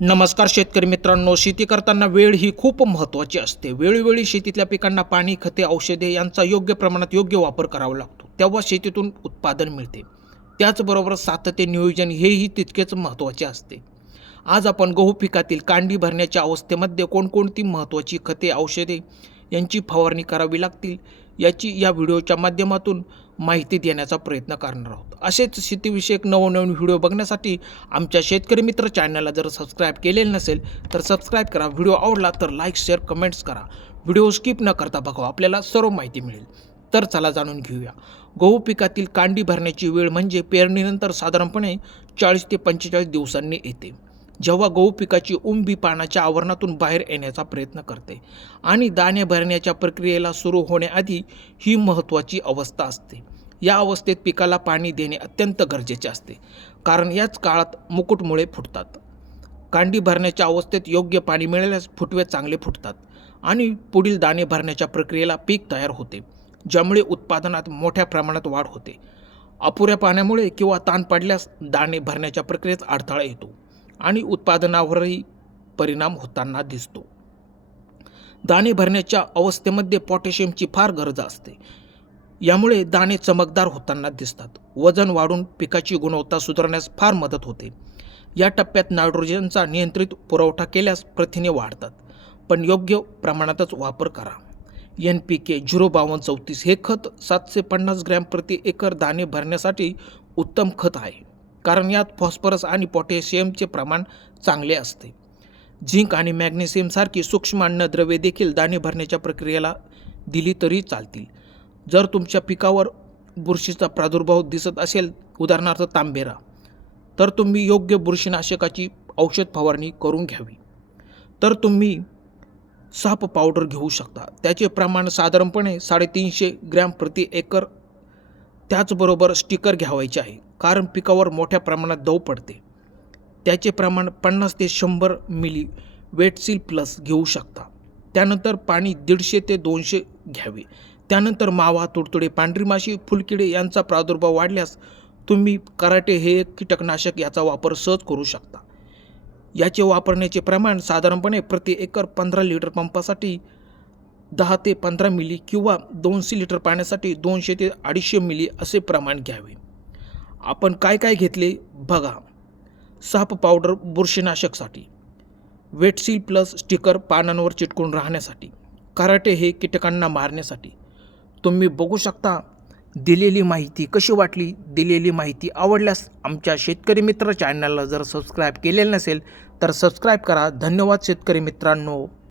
नमस्कार शेतकरी मित्रांनो, शेती करताना वेळ ही खूप महत्त्वाची असते. वेळोवेळी शेतीतल्या पिकांना पाणी, खते, औषधे यांचा योग्य प्रमाणात योग्य वापर करावा लागतो. तेव्हा शेतीतून उत्पादन मिळते. त्याचबरोबर सातत्य नियोजन हेही तितकेच महत्त्वाचे असते. आज आपण गहू पिकातील कांडी भरण्याच्या अवस्थेमध्ये कोणकोणती महत्त्वाची खते, औषधे यांची फवारणी करावी लागतील याची या व्हिडिओच्या माध्यमातून माहिती देण्याचा प्रयत्न करणार आहोत. असेच शेतीविषयक नवनवीन व्हिडिओ बघण्यासाठी आमच्या शेतकरी मित्र चॅनलला जर सबस्क्राईब केलेलं नसेल तर सबस्क्राईब करा. व्हिडिओ आवडला तर लाईक, शेअर, कमेंट्स करा. व्हिडिओ स्किप न करता बघा, आपल्याला सर्व माहिती मिळेल. तर चला जाणून घेऊया. गहू पिकातील कांडी भरण्याची वेळ म्हणजे पेरणीनंतर साधारणपणे 40 ते 45 दिवसांनी येते, जेव्हा गहू पिकाची उंबी पानाच्या आवरणातून बाहेर येण्याचा प्रयत्न करते आणि दाणे भरण्याच्या प्रक्रियेला सुरू होण्याआधी ही महत्त्वाची अवस्था असते. या अवस्थेत पिकाला पाणी देणे अत्यंत गरजेचे असते, कारण याच काळात मुकुटमुळे फुटतात. कांडी भरण्याच्या अवस्थेत योग्य पाणी मिळाल्यास फुटवे चांगले फुटतात आणि पुढील दाणे भरण्याच्या प्रक्रियेला पीक तयार होते, ज्यामुळे उत्पादनात मोठ्या प्रमाणात वाढ होते. अपुऱ्या पाण्यामुळे किंवा ताण पडल्यास दाणे भरण्याच्या प्रक्रियेत अडथळा येतो आणि उत्पादनावरही परिणाम होताना दिसतो. दाणे भरण्याच्या अवस्थेमध्ये पोटॅशियमची फार गरज असते. यामुळे दाणे चमकदार होताना दिसतात. वजन वाढून पिकाची गुणवत्ता सुधारण्यास फार मदत होते. या टप्प्यात नायट्रोजनचा नियंत्रित पुरवठा केल्यास प्रथिने वाढतात, पण योग्य प्रमाणातच वापर करा. NPK 05234 हे खत 750 ग्रॅम प्रति एकर दाणे भरण्यासाठी उत्तम खत आहे, कारण यात फॉस्फरस आणि पोटॅशियमचे प्रमाण चांगले असते. झिंक आणि मॅग्नेशियमसारखी सूक्ष्म अन्नद्रव्ये देखील दाणे भरण्याच्या प्रक्रियेला दिली तरी चालतील. जर तुमच्या पिकावर बुरशीचा प्रादुर्भाव दिसत असेल, उदाहरणार्थ तांबेरा, तर तुम्ही योग्य बुरशीनाशकाची औषध फवारणी करून घ्यावी. तर तुम्ही साप पावडर घेऊ शकता. त्याचे प्रमाण साधारणपणे 350 ग्रॅम प्रति एकर. त्याचबरोबर स्टिकर घ्यावायचे आहे, कारण पिकावर मोठ्या प्रमाणात दव पडते. त्याचे प्रमाण 50 ते 100 मिली वेटसील प्लस घेऊ शकता. त्यानंतर पाणी 150 ते 200 घ्यावे. त्यानंतर मावा, तुडतुडे, पांढरी माशी, फुलकिडे यांचा प्रादुर्भाव वाढल्यास तुम्ही कराटे हे एक कीटकनाशक याचा वापर सहज करू शकता. याचे वापरण्याचे प्रमाण साधारणपणे प्रति एकर 15 लिटर पंपासाठी 10 ते 15 मिली किंवा 200 लिटर पाण्यासाठी 200 ते 250 मिली असे प्रमाण घ्यावे. आपण काय काय घेतले बघा. साप पावडर बुरशीनाशकसाठी, वेटसील प्लस स्टिकर पानांवर चिटकून राहण्यासाठी, कराटे हे कीटकांना मारण्यासाठी. तुम्ही बघू शकता. दिलेली माहिती कशी वाटली? दिलेली माहिती आवडल्यास आमच्या शेतकरी मित्र चॅनलला जर सबस्क्राईब केलेलं नसेल तर सबस्क्राईब करा. धन्यवाद शेतकरी मित्रांनो.